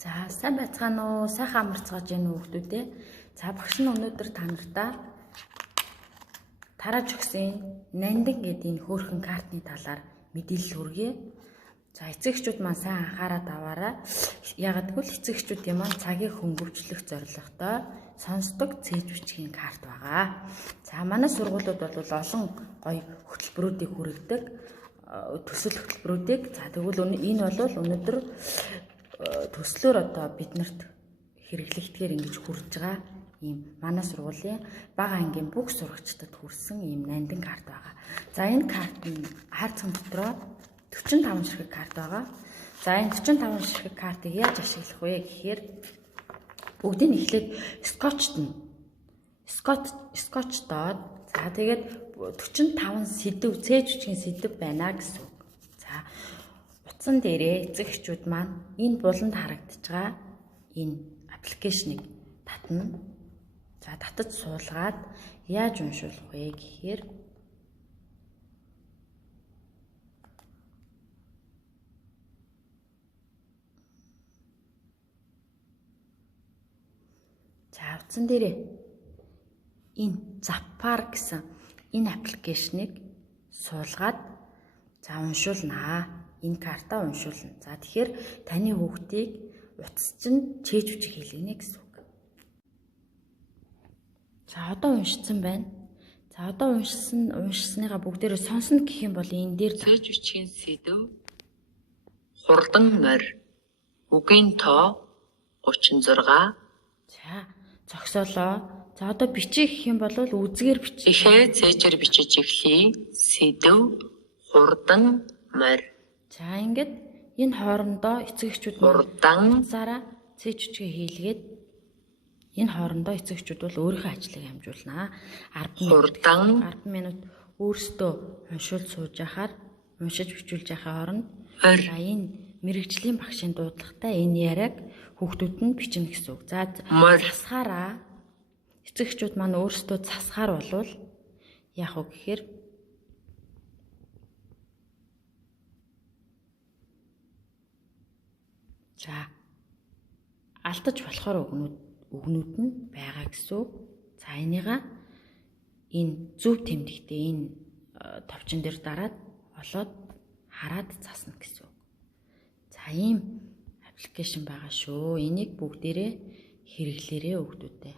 За сайн байцгаана уу? Сайхан амарцгааж байна уу хүүхдүүдээ? За багш нь өнөөдөр та нартаа тарааж өгсөн нандин гэдэг энэ хөөрхөн картны талаар мэдээлэл хүргэе. За эцэгчүүд маань сайн анхаараад аваарай. Ягаад гэвэл эцэгчүүдийн маань цагийг хөнгөвчлөх зорилготой сонсдог цээж бичгийн карт байгаа. За манай сургуулиуд бол олон гоё хөтөлбөрүүдийг хүргэдэг. Төсөл хөтөлбөрүүдийг. За тэгвэл энэ бол өнөөдөр төслөөр одоо биднэрт хэрэглэгдэхээр ингэж хүрж байгаа ийм манай сургуулийн бага ангийн бүх сурагчдад хүрсэн ийм нандин карт байгаа. За энэ карт нь хаарцхан дотроо 45 ширхэг карт байгаа. За энэ 45 ширхэг картыг яаж ашиглах вэ гэхээр бүгдийг эхлээд скотч доод за тэгээд 45 сэдв цээж бичгийн сэдв байна гэсэн үг. За утсан дээрээ эцэгчүүд маань энэ буланд харагдаж байгаа энэ аппликейшнийг татна. За татаж суулгаад яаж уншуулах вэ гэхээр за утсан дээрээ энэ Zapar гэсэн энэ аппликейшнийг суулгаад за уншуулнаа. Энэ картаа уншуулна. За тэгэхээр таны хүүхдийг утас чинь чээж үчиг хэлгэнэ гэсэн үг. За одоо уншсан байна. За одоо уншсаныгаа бүгдээрээ сонсно гэх юм бол энэ дээр цээж бичгийн сэдв хурдан морь үгийн тоо 36. За зогсоолоо. За одоо бичиж гэх юм бол үзгээр бичиж. Ихээ цээжээр бичиж эхлэе. Сэдв хурдан морь. За ингээд энэ хоорондоо эцэгчүүд хурдан зараа цээж үчгээ хийлгээд энэ хоорондоо эцэгчүүд бол өөрийнхөө ажлыг хамжуулнаа. 10 минут өөрсдөө уншуулж сууж яхаар уншиж бичүүлж яхаа хооронд за энэ мэрэгжлийн багшийн дуудлагатай энэ яриаг хүүхдүүд нь бичнэ гэсэн үг. За засахаараа эцэгчүүд маань өөрсдөө засахаар болвол яах вэ гэхээр за алдаж болохоор үгнүүд нь байгаа гэсэн үг. За энийга энэ зөв тэмдэгтээ энэ товчон дээр дараад олоод хараад засна гэсэн үг. За ийм аппликейшн байгаа шүү. Энийг бүгдээрээ хэрэглээрэй хүүхдүүдээ.